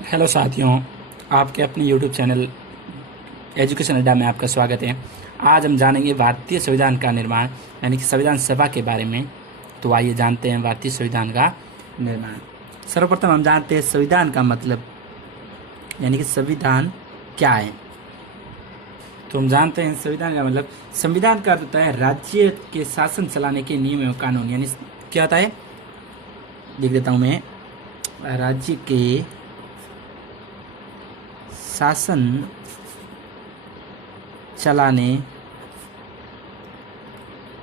Hello साथियों, आपके अपने यूट्यूब चैनल एजुकेशन अड्डा में आपका स्वागत है। आज हम जानेंगे भारतीय संविधान का निर्माण यानी कि संविधान सभा के बारे में। तो आइए जानते हैं भारतीय संविधान का निर्माण। सर्वप्रथम हम जानते हैं संविधान का मतलब यानी कि संविधान क्या है। तो हम जानते हैं संविधान का मतलब, संविधान का अर्थ होता है राज्य के शासन चलाने के नियम एवं कानून। यानी क्या होता है, लिख देता हूँ मैं, राज्य के शासन चलाने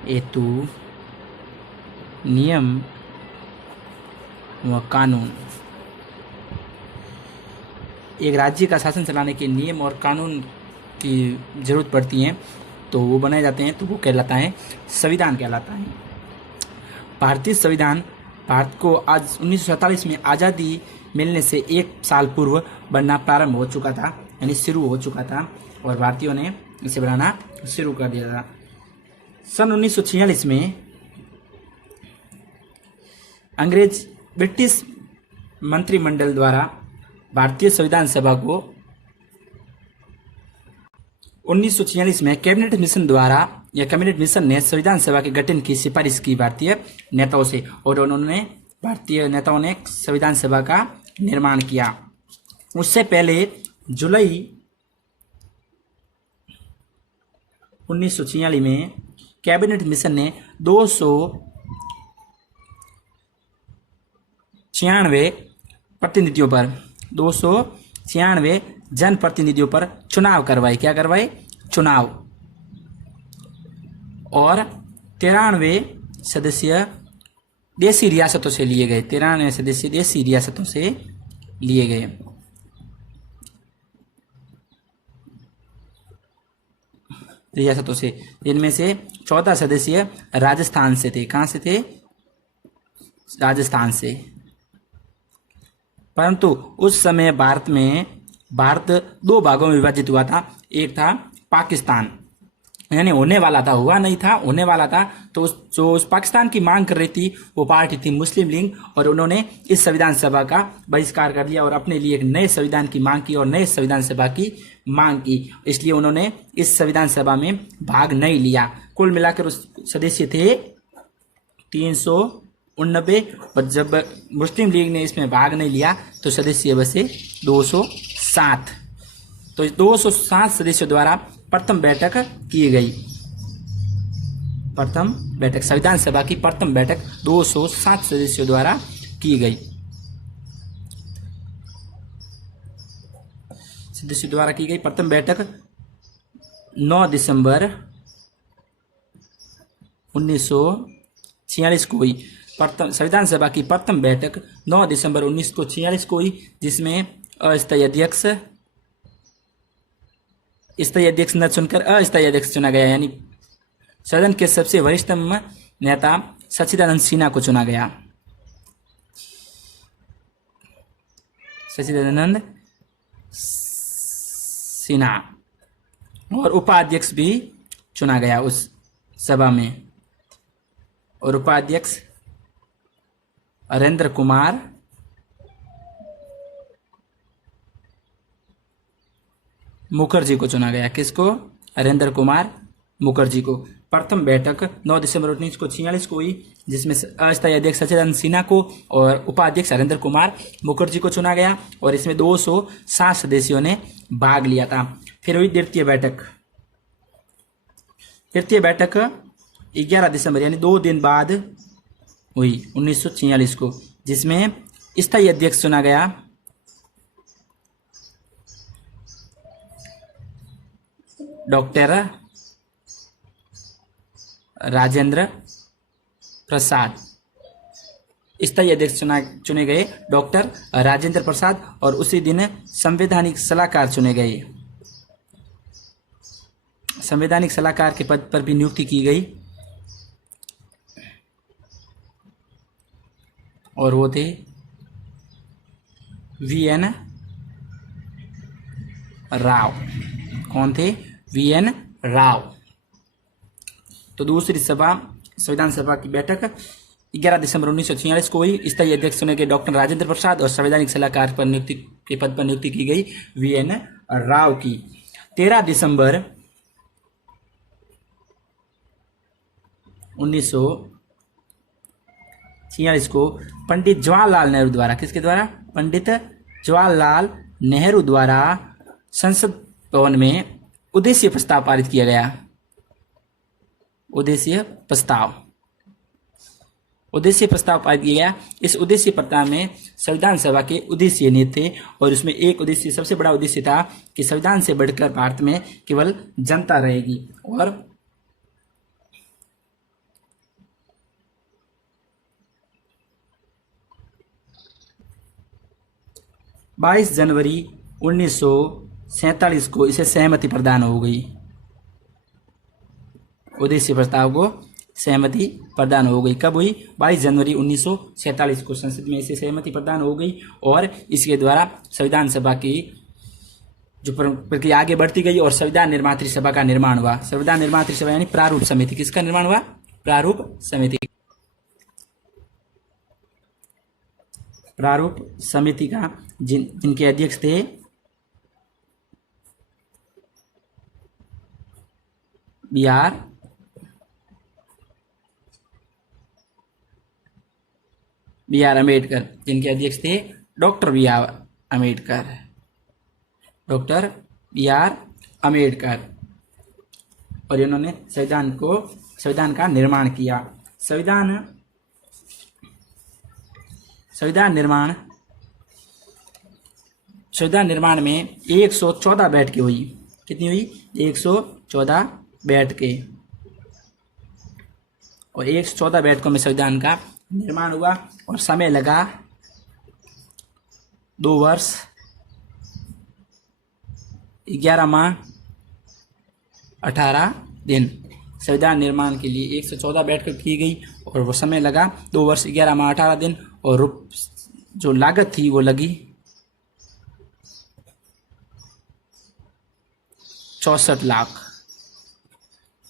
हेतु नियम व कानून। एक राज्य का शासन चलाने के नियम और कानून की जरूरत पड़ती है तो वो बनाए जाते हैं, तो वो कहलाता है संविधान कहलाता है। भारतीय संविधान भारत को आज 1947 में आज़ादी मिलने से एक साल पूर्व बनना प्रारंभ हो चुका था, यानी शुरू हो चुका था, और भारतीयों ने इसे बनाना शुरू कर दिया था। सन 1946 में ब्रिटिश मंत्रिमंडल द्वारा भारतीय संविधान सभा को 1946 में कैबिनेट मिशन ने संविधान सभा के गठन की सिफारिश की भारतीय नेताओं से, और भारतीय नेताओं ने संविधान सभा का निर्माण किया। उससे पहले जुलाई 1946 में कैबिनेट मिशन ने 296 जनप्रतिनिधियों पर चुनाव करवाए। क्या करवाए? चुनाव। और 93 सदस्य देशी रियासतों से लिए गए। 93 सदस्य देशी रियासतों से लिए गए। रियासतों से, जिनमें से 14 सदस्य राजस्थान से थे। कहां से थे? राजस्थान से। परंतु उस समय भारत दो भागों में विभाजित हुआ था। एक था पाकिस्तान, यानी होने वाला था, हुआ नहीं था, होने वाला था। तो उस पाकिस्तान की मांग कर रही थी वो पार्टी थी मुस्लिम लीग, और उन्होंने इस संविधान सभा का बहिष्कार कर दिया और अपने लिए एक नए संविधान की मांग की और नए संविधान सभा की मांग की। इसलिए उन्होंने इस संविधान सभा में भाग नहीं लिया। कुल मिलाकर उस सदस्य थे 389, और जब मुस्लिम लीग ने इसमें भाग नहीं लिया तो सदस्य बसे 207। तो 207 सदस्यों द्वारा प्रथम बैठक की गई। प्रथम बैठक, संविधान सभा की प्रथम बैठक 207 सदस्यों द्वारा की गई। सदस्यों द्वारा की गई प्रथम बैठक 9 दिसंबर 1946 को हुई। प्रथम संविधान सभा की प्रथम बैठक 9 दिसंबर 1946 को हुई, जिसमें अस्थायी अध्यक्ष न चुनकर अस्थायी अध्यक्ष चुना गया, यानी सदन के सबसे वरिष्ठतम नेता सच्चिदानंद सिन्हा को चुना गया। सच्चिदानंद सिन्हा। और उपाध्यक्ष भी चुना गया उस सभा में, और उपाध्यक्ष हरेंद्र कुमार मुखर्जी को चुना गया। किसको? हरेंद्र कुमार मुखर्जी को। प्रथम बैठक 9 दिसंबर 1946 को हुई, जिसमें अस्थायी अध्यक्ष सच्चिदानंद सिन्हा को और उपाध्यक्ष हरेंद्र कुमार मुखर्जी को चुना गया, और इसमें 207 सदस्यों ने भाग लिया था। फिर हुई द्वितीय बैठक। 11 दिसंबर यानी 2 दिन बाद हुई 1946 को, जिसमें स्थायी अध्यक्ष चुना गया डॉक्टर राजेंद्र प्रसाद। स्थायी अध्यक्ष चुने गए डॉक्टर राजेंद्र प्रसाद, और उसी दिन संवैधानिक सलाहकार चुने गए। संवैधानिक सलाहकार के पद पर भी नियुक्ति की गई, और वो थे VN राव। कौन थे? VN राव। तो दूसरी संविधान सभा की बैठक 11 दिसंबर 1946 को हुई। स्थायी अध्यक्ष चुने गए डॉक्टर राजेंद्र प्रसाद और संवैधानिक सलाहकार पर नियुक्ति के पद पर नियुक्ति की गई VN राव की। 13 दिसंबर 1946 को पंडित जवाहरलाल नेहरू द्वारा, किसके द्वारा? पंडित जवाहरलाल नेहरू द्वारा संसद भवन में उद्देश्य प्रस्ताव पारित किया गया। उद्देश्य प्रस्ताव पारित किया गया। इस उद्देश्य प्रस्ताव में संविधान सभा के उद्देश्य नहीं थे, और उसमें एक उद्देश्य, सबसे बड़ा उद्देश्य था कि संविधान से बढ़कर भारत में केवल जनता रहेगी। और 22 जनवरी 1947 को इसे सहमति प्रदान हो गई। उद्देश्य प्रस्ताव को सहमति प्रदान हो गई। कब हुई? 22 जनवरी 1947 को संसद में इसे सहमति प्रदान हो गई, और इसके द्वारा संविधान सभा की जो प्रक्रिया आगे बढ़ती गई और संविधान निर्मात्री सभा का निर्माण हुआ। संविधान निर्मात्री सभा यानी प्रारूप समिति, किसका निर्माण हुआ? प्रारूप समिति। प्रारूप समिति का जिनके अध्यक्ष थे बी आर अम्बेडकर, जिनके अध्यक्ष थे डॉक्टर बी आर अम्बेडकर, और इन्होंने संविधान का निर्माण किया। संविधान निर्माण में 114 बैठकें हुई। कितनी हुई? 114 बैठकें, और 114 बैठकों में संविधान का निर्माण हुआ, और समय लगा 2 वर्ष 11 माह 18 दिन। संविधान निर्माण के लिए 114 बैठक की गई, और वो समय लगा 2 वर्ष 11 माह 18 दिन, और जो लागत थी वो लगी 64 लाख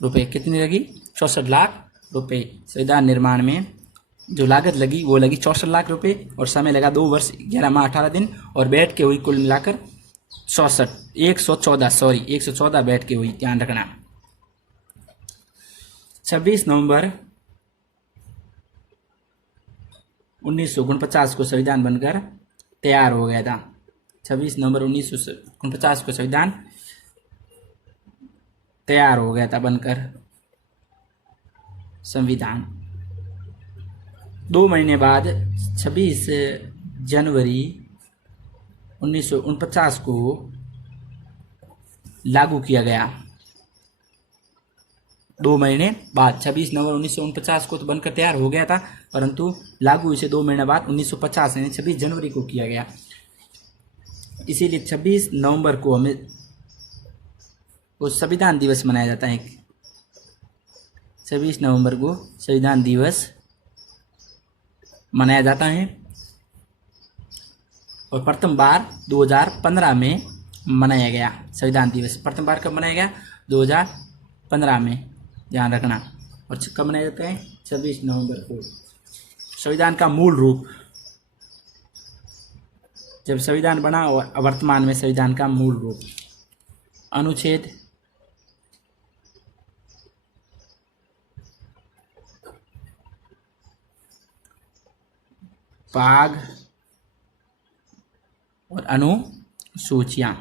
रुपए। कितनी लगी? 64 लाख रुपए। संविधान निर्माण में जो लागत लगी वो लगी 64 लाख रुपए, और समय लगा 2 वर्ष 11 माह 18 दिन, और बैठ के हुई कुल मिलाकर 114 बैठ के हुई, ध्यान रखना। 26 नवंबर 1949 को संविधान बनकर तैयार हो गया था। 26 नवंबर 1949 को संविधान तैयार हो गया था बनकर संविधान। 2 महीने बाद 26 जनवरी 1949 को लागू किया गया। 2 महीने बाद 26 नवंबर 1949 को तो बनकर तैयार हो गया था, परंतु लागू इसे 2 महीने बाद 1950 यानी 26 जनवरी को किया गया। इसीलिए 26 नवंबर को हमें वो संविधान दिवस मनाया जाता है। 26 नवंबर को संविधान दिवस मनाया जाता है, और प्रथम बार 2015 में मनाया गया संविधान दिवस। प्रथम बार कब मनाया गया? 2015 में, ध्यान रखना। और कब मनाया जाता है? 26 नवंबर को। संविधान का मूल रूप, जब संविधान बना और वर्तमान में संविधान का मूल रूप। अनुच्छेद भाग और अनुसूचियां।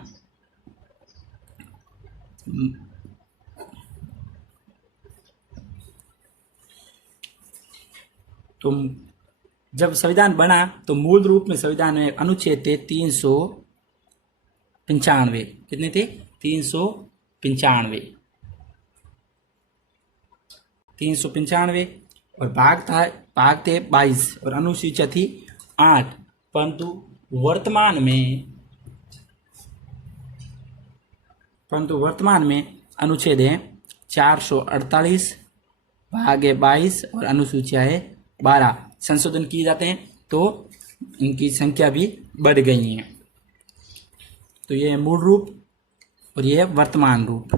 तो जब संविधान बना तो मूल रूप में संविधान में अनुच्छेद थे 395। कितने थे? 395, और भाग थे 22, और अनुसूचिया थी 8। परंतु वर्तमान में अनुच्छेद है 448, भाग है 22, और अनुसूचिया है 12। संशोधन किए जाते हैं तो इनकी संख्या भी बढ़ गई है। तो ये है मूल रूप और ये है वर्तमान रूप।